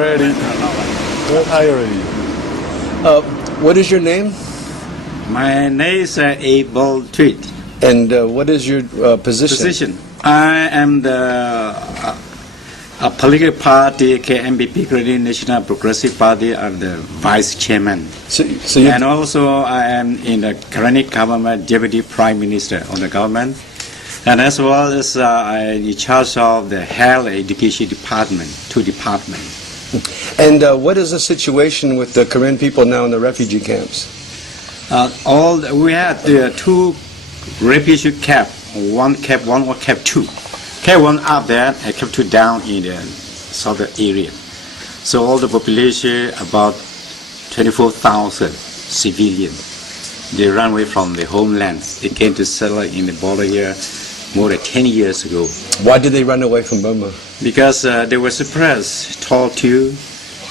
already. What is your name? My name is Abel Tweet. And what is your position? I am the political party KMPP, Korean National Progressive Party. I'm the vice chairman. And also I am in the current government, deputy prime minister of the government. And as well as I am in charge of the health education department, two departments. And what is the situation with the Korean people now in the refugee camps? We had two refugee camp, one camp 1 or camp 2. Camp 1 up there and camp 2 down in the southern area. So all the population, about 24,000 civilians, they ran away from the homeland. They came to settle in the border here more than 10 years ago. Why did they run away from Burma? Because they were suppressed, torture,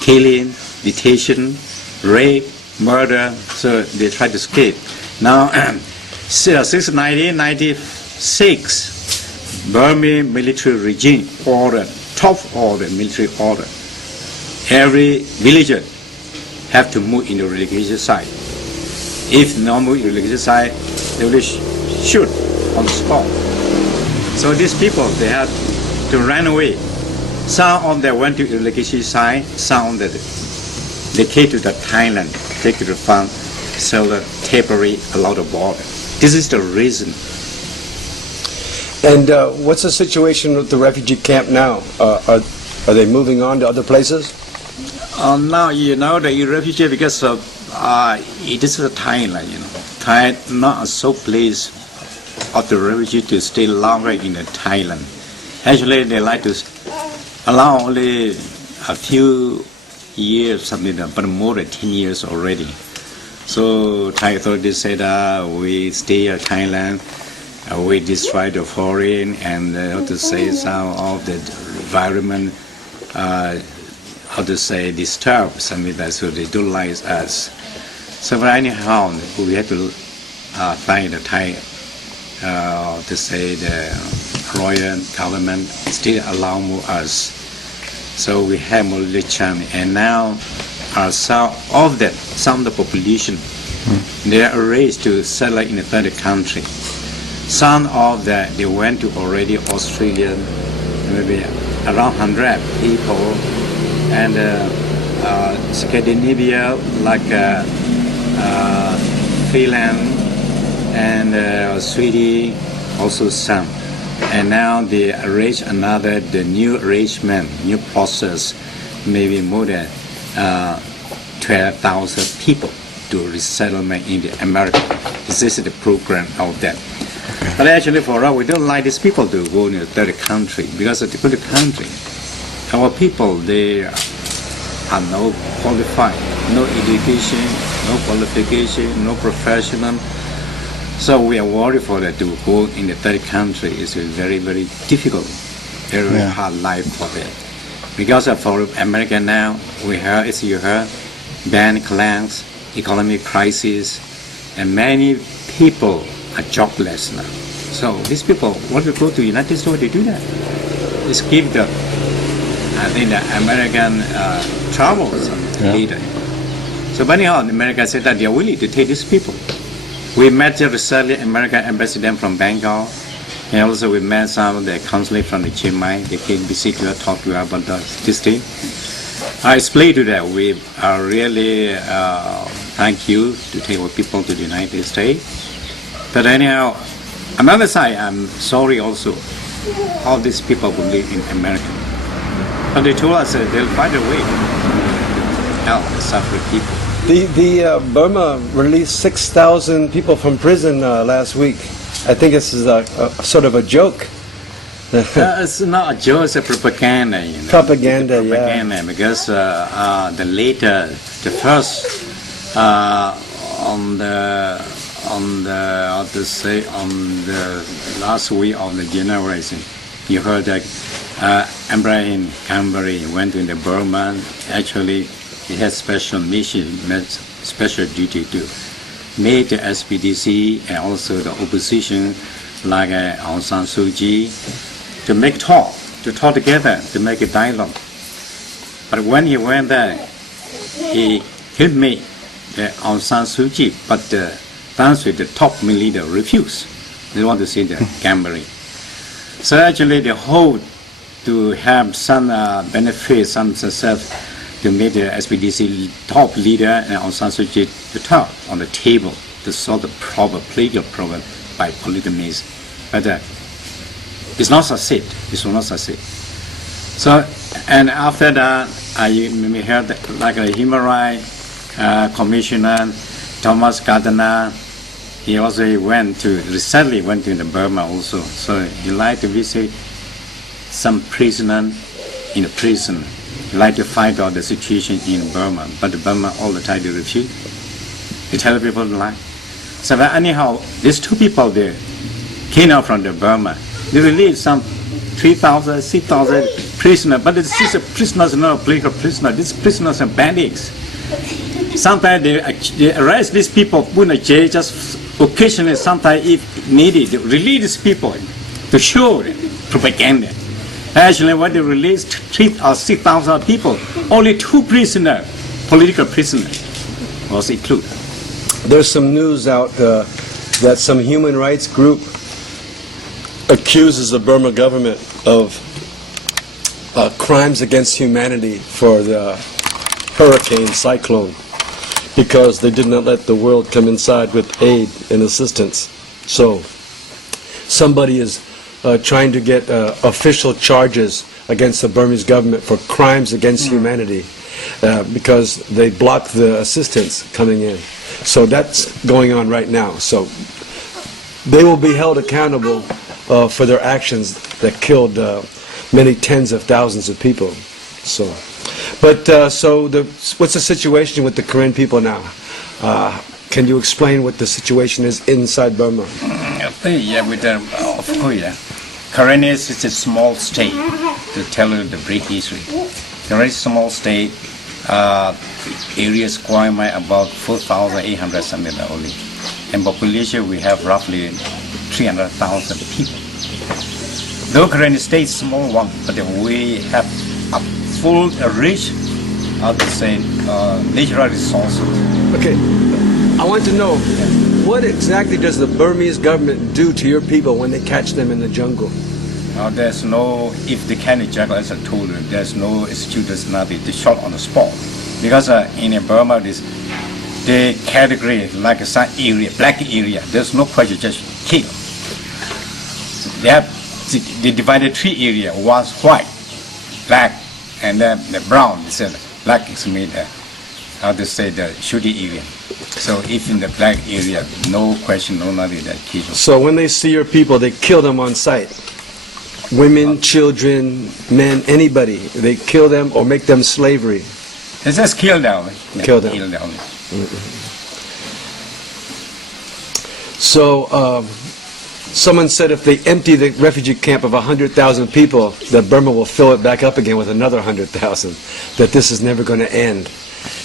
killing, detention, rape, murder, so they tried to escape. Now, since 1996, Burmese military regime ordered, top order, military order, every villager have to move in the relocation site. If not move in the relocation site, they will shoot on the spot. So these people, they had to run away. Some of them went to the relocation site, some of them they came to the Thailand, take to the farm, so the temporary along the border. This is the reason. And what's the situation with the refugee camp now? Are they moving on to other places? Now, you know, the refugee, because of, it is Thailand, you know. Thailand not so place of the refugee to stay longer in Thailand. Actually, they like to allow only a few years, something like that, but more than 10 years already. So Thai authorities said we stay in Thailand, we destroy the foreign, and how to say some of the environment, how to say disturb something like that, so they don't like us. So but anyhow, we have to find the Thai, to say the royal government still allow us. So we have more chance, and now some of the population, they are raised to settle in a third country. Some of them, they went to already Australia, maybe around 100 people, and Scandinavia, like Finland and Sweden, also some. And now they arrange the new arrangement, new process, maybe more than 12,000 people to resettlement in the America. This is the program of that. Okay. But actually for us, we don't like these people to go in a third country, because of the third country, our people, they are no qualified, no education, no qualification, no professional. So we are worried for that to go in the third country. It's very, very difficult, very hard life for them. Because for America now, we heard, as you heard, ban collapse, economic crisis, and many people are jobless now. So these people want to go to the United States to do that. It's give the, I think, the American troubles leader. So but anyhow, America said that they are willing to take these people. We met the recently American ambassador from Bangkok, and also we met some of the consulate from the Chiang Mai. They came visit to us, talk to us about this thing. I explained to them, we are really thank you to take our people to the United States. But anyhow, another side, I'm sorry also, how these people will live in America. But they told us that they'll find a way to help the suffering people. The Burma released 6,000 people from prison last week. I think this is a sort of a joke. It's not a joke, it's a propaganda. You know? Propaganda, because the first on the last week of the January, you heard that Emperor Canberra went to the Burma. Actually, he had special mission, special duty to make the SPDC and also the opposition, like Aung San Suu Kyi, to talk together, to make a dialogue. But when he went there, he helped me, the Aung San Suu Kyi, but the top leader refused. They want to see the gambling. So actually the whole to have some benefit, some success to make the SPDC top leader and Aung San Suu Kyi to talk on the table to solve the problem, political problem by political means. But it's not succeed. It will not succeed. So, and after that, I heard that, like a human rights commissioner, Thomas Gardner, he also recently went to Burma also. So he liked to visit some prisoner in the prison. He liked to find out the situation in Burma, but Burma all the time they refuse. They tell people lie. So but anyhow, these two people there came out from the Burma. They released some 3,000, 6,000 prisoners, but these prisoners are not political prisoners. These prisoners are bandits. Sometimes they arrest these people, put in jail just occasionally, sometimes if needed, they release these people to show propaganda. Actually, when they released 3,000 or 6,000 people, only 2 prisoners, political prisoners, was included. There's some news out that some human rights group accuses the Burma government of crimes against humanity for the hurricane cyclone because they did not let the world come inside with aid and assistance. So somebody is trying to get official charges against the Burmese government for crimes against humanity because they blocked the assistance coming in. So that's going on right now. So they will be held accountable for their actions that killed many tens of thousands of people. So, but what's the situation with the Karen people now? Can you explain what the situation is inside Burma? Yeah, with the Karen is a small state. To tell you the brief history, very small state. Area square mile about 4,800 something only, and population we have roughly 300,000 people. Though Karen state is small one, but we have a full rich, natural resources. Okay, I want to know what exactly does the Burmese government do to your people when they catch them in the jungle? There's no, if they can jungle, as I told you, there's no executions, nothing. They shot on the spot. Because in Burma, the category like some area, black area, there's no question, just kill. They divided 3 areas, one's white, black, and then the brown. They said black is made, the shooting area. So if in the black area, no question, no nothing, that kill. So when they see your people, they kill them on sight? Women, children, men, anybody, they kill them or make them slavery? They just kill them. Kill them. So someone said if they empty the refugee camp of 100,000 people, that Burma will fill it back up again with another 100,000. That this is never going to end.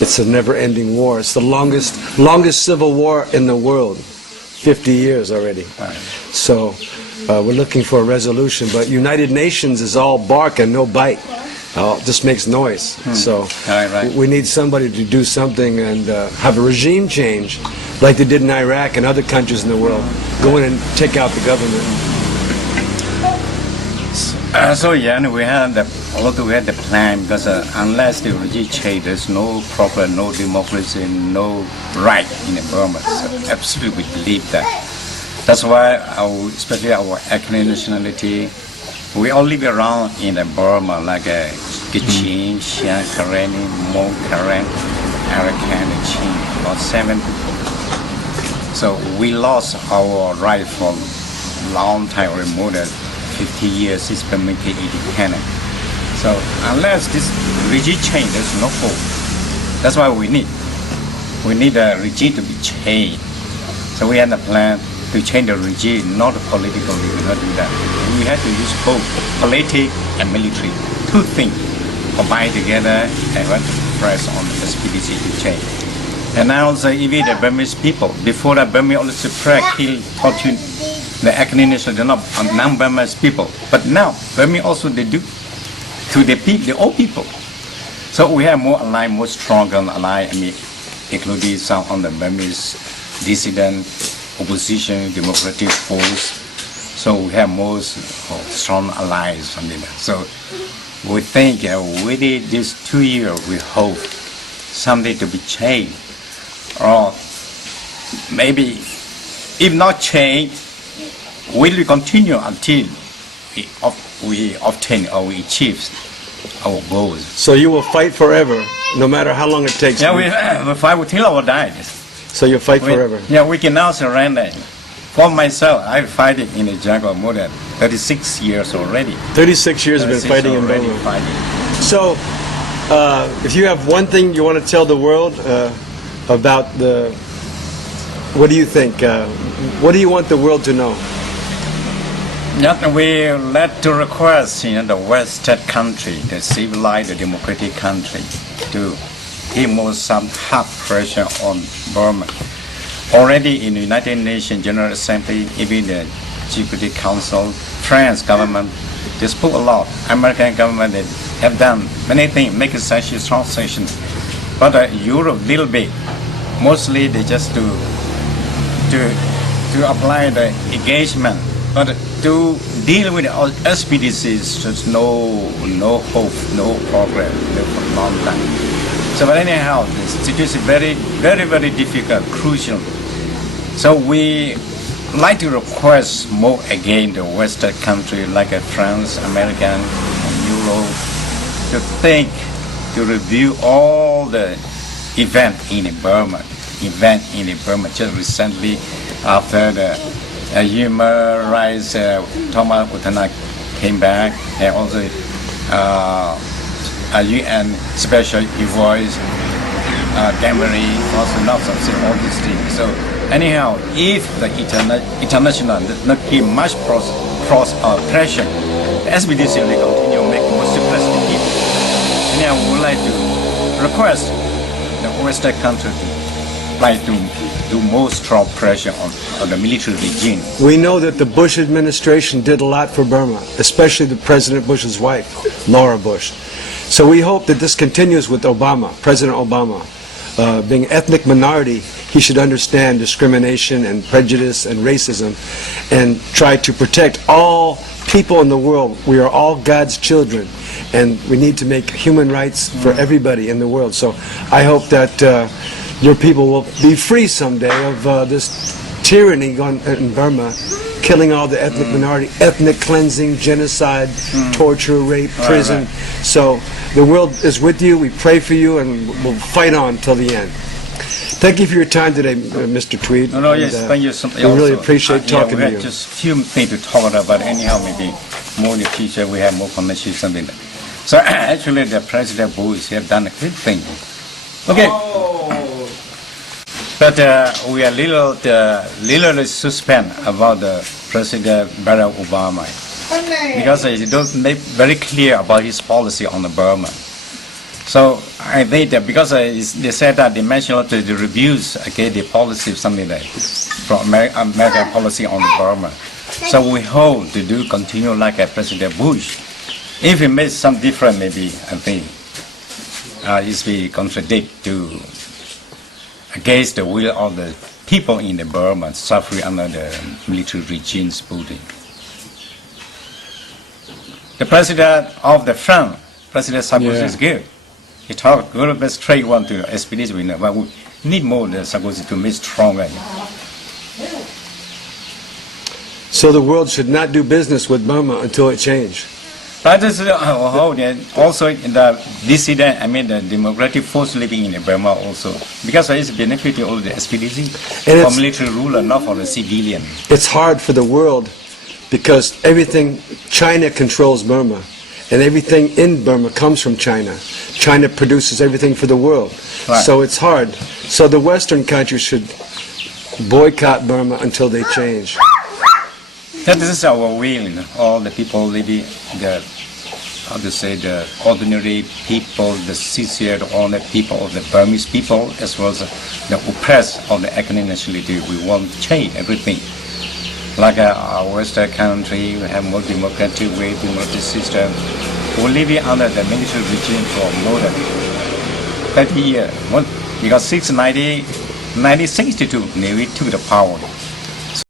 It's a never-ending war. It's the longest civil war in the world, 50 years already. Right. So we're looking for a resolution. But United Nations is all bark and no bite. Just makes noise. So right. we need somebody to do something and have a regime change like they did in Iraq and other countries in the world. Go in and take out the government. We had although we had the plan, because unless the regime change, there's no proper, no democracy, no right in Burma. So absolutely we believe that. That's why especially our ethnic nationality, we all live around in Burma, like Kachin, Xian, Karen, Hmong, Karen, Arakan, and Chin, about 7 people. So we lost our right for a long time, or more than 50 years since Burma became independent. So unless this regime change, there's no hope. That's why we need a regime to be changed. So we had a plan to change the regime, not politically. We cannot do that. We had to use both politics and military, 2 things combined together, and went to press on the SPDC to change. And now also even the Burmese people, before that Burmese only suppress, kill, torture the ethnic nation, they're not non-Burmese people. But now Burmese also they do to the old people. So we have more ally, more stronger ally, I mean, including some on the Burmese dissident, opposition, democratic force. So we have more strong allies, something like that. So we think within these 2 years, we hope something to be changed. Or maybe, if not changed, will we continue until we obtain or we achieve our goals? So you will fight forever, no matter how long it takes. Yeah, we fight until our die. So you'll fight forever. Yeah, we cannot surrender. For myself, I fight in the jungle more than 36 years already. 36 years have been fighting in Burma. So, if you have one thing you want to tell the world about what do you think? What do you want the world to know? Not we let to request the Western country, the civilized, the democratic country, to give more some hard pressure on Burma. Already in the United Nations General Assembly, even the Security Council, France government, they spoke a lot. American government, they have done many things, make a sanctions, strong sanctions. But Europe, little bit, mostly they just to apply the engagement. But to deal with SPDCs, there's no hope, no progress for a long time. So but anyhow, the situation is very, very, very difficult, crucial. So we like to request more again the Western country like France, American, Europe, to think, to review all the events in Burma. Just recently after the human rights, Thomas Utana came back, and also UN Special Envoy Gamari also not something all these things. So anyhow, if the international does not give much pressure, the SPDC will continue to make more suppress the people. Anyhow, we would like to request the Western country to like to do more strong pressure on the military regime. We know that the Bush administration did a lot for Burma, especially the President Bush's wife, Laura Bush. So we hope that this continues with Obama, President Obama. Being an ethnic minority, he should understand discrimination and prejudice and racism and try to protect all people in the world. We are all God's children, and we need to make human rights for everybody in the world. So I hope that your people will be free someday of this tyranny going in Burma, killing all the ethnic minority, ethnic cleansing, genocide, torture, rape, prison. Right. So the world is with you. We pray for you, and we'll fight on till the end. Thank you for your time today, Mr. Tweed. No, yes, thank you. We really appreciate talking we to you. have just few things to talk about, but anyhow, maybe more in the future we have more connection, something like that. So actually, the President Bush have done a good thing. Okay. But we are little suspend about the President Barack Obama because he don't make very clear about his policy on the Burma. So I think that because they said that they mentioned the reviews again the policy something like from American policy on the Burma. So we hope to do continue like President Bush. If he makes some different, maybe I think it will contradict to against the will of the people in the Burma suffering under the military regime's bullying. The president of the France, President Sarkozy, is good. He talked good, but straight one to SPDC, but we need more the Sarkozy to make stronger. So the world should not do business with Burma until it changes. But also in the dissident, I mean the democratic force living in Burma also, because it's benefiting all the SPDC for military ruler, not for the civilian. It's hard for the world because everything, China controls Burma, and everything in Burma comes from China. China produces everything for the world. Right. So it's hard. So the Western countries should boycott Burma until they change. That is our will, all the people living, the ordinary people, the sincere, all the people of the Burmese people, as well as the oppressed of the ethnic nationality. We want to change everything. Like our Western country, we have more democratic way, democratic system. were living under the military regime for more than 30 years. Because 1962, Navy took the power.